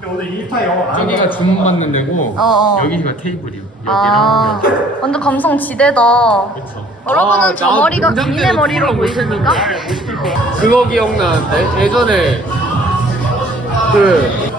근데 오늘 인스타 영어 안 저기가 주문 받는 데고 어, 어. 여기가 테이블이요. 여기랑 아, 완전 감성 지대다. 그쵸. 여러분은 아, 저나 머리가 때는 머리로 보이십니까? 그거 기억나는데 예전에 그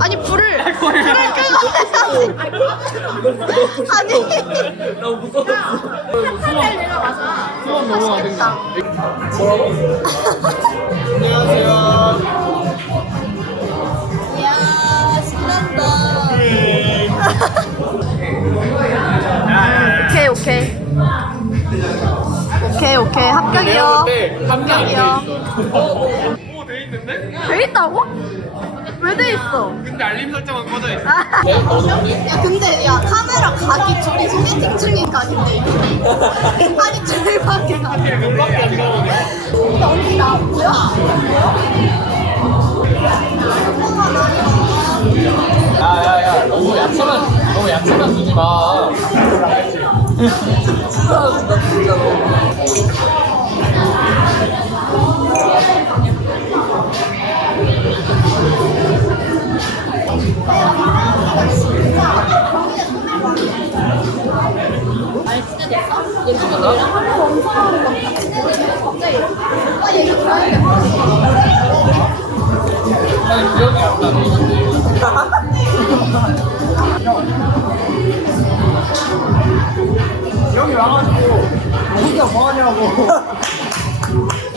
아니 불을 불을 끄고 해야지. 아니. 너무 무서웠어. 수원 넘어가든가. 안녕하세요. 이야 신난다. 오케이 오케이. 오케이 오케이 합격이요. 합격이요. 오 돼 있는데? 돼 있다고? 왜 돼 있어? 근데 알림 설정은 꺼져 있어. 야 근데 야 카메라 각이 둘이 소개팅 중인 각인데 이거 아니 둘밖에 가 몇밖에 안 나오네. 언니 나 뭐야? 야야야 너무 야채만 너무 야채만 쓰지 마. 난 기억이 안 나네. 여기 와가지고 우리가 뭐하냐고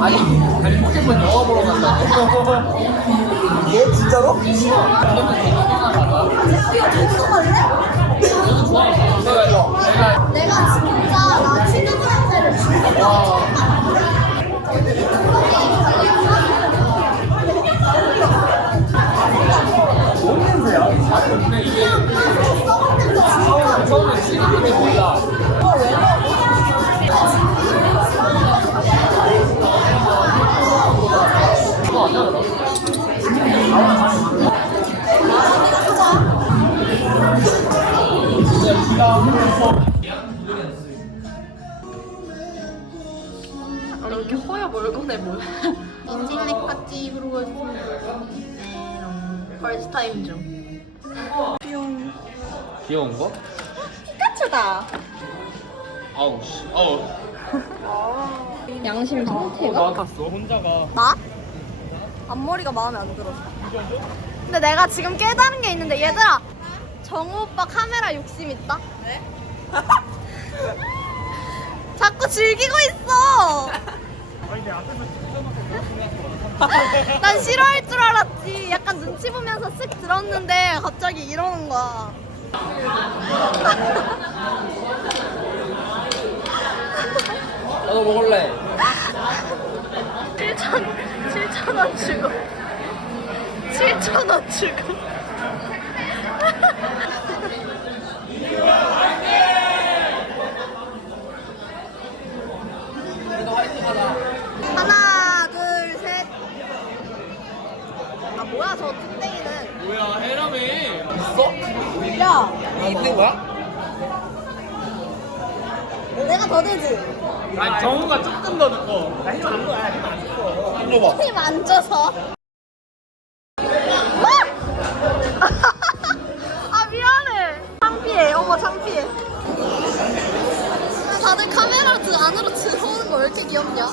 아니, 아니 포켓몬 영화 보러 간다. 얘 진짜로? 이거 계속 할래? 이렇게 허여 멀건해 뭐야 인질릭 파티 부르고 있습니다 벌스 타임 중 귀여운 거? 피카츄다 아우 씨. 아우. 양심 상태가? 나 탔어 혼자가. 나? 앞머리가 마음에 안 들어 근데 내가 지금 깨달은 게 있는데 얘들아 정우 오빠 카메라 욕심 있다? 네? 자꾸 즐기고 있어 아니 내 앞에서 난 싫어할 줄 알았지. 약간 눈치 보면서 쓱 들었는데 갑자기 이러는 거야. 나도 먹을래. 7천, 7천 원 주고. 7천 원 주고. 하나, 둘, 셋. 아, 뭐야, 저 뚝땡이는. 뭐야 해라며. 있어? 야, 있는 거야? 내가 더 되지. 아니 정우가 조금 더 듣고. 나 힘 안 거야 힘안 줬어. 안 줘봐. 힘 안 줘서. 아 미안해. 창피해. 어머 창피해. 다들 카메라 그 안으로 들어오는 거 왜 이렇게 귀엽냐?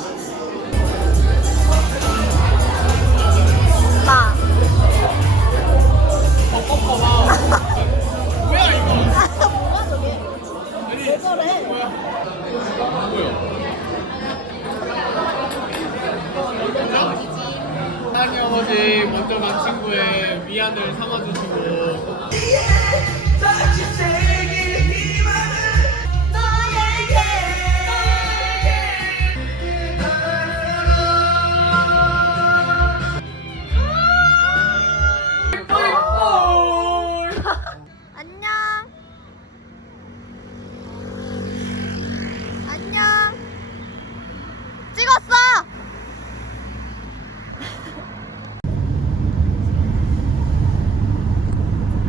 간 친구의 미안을 삼아주시고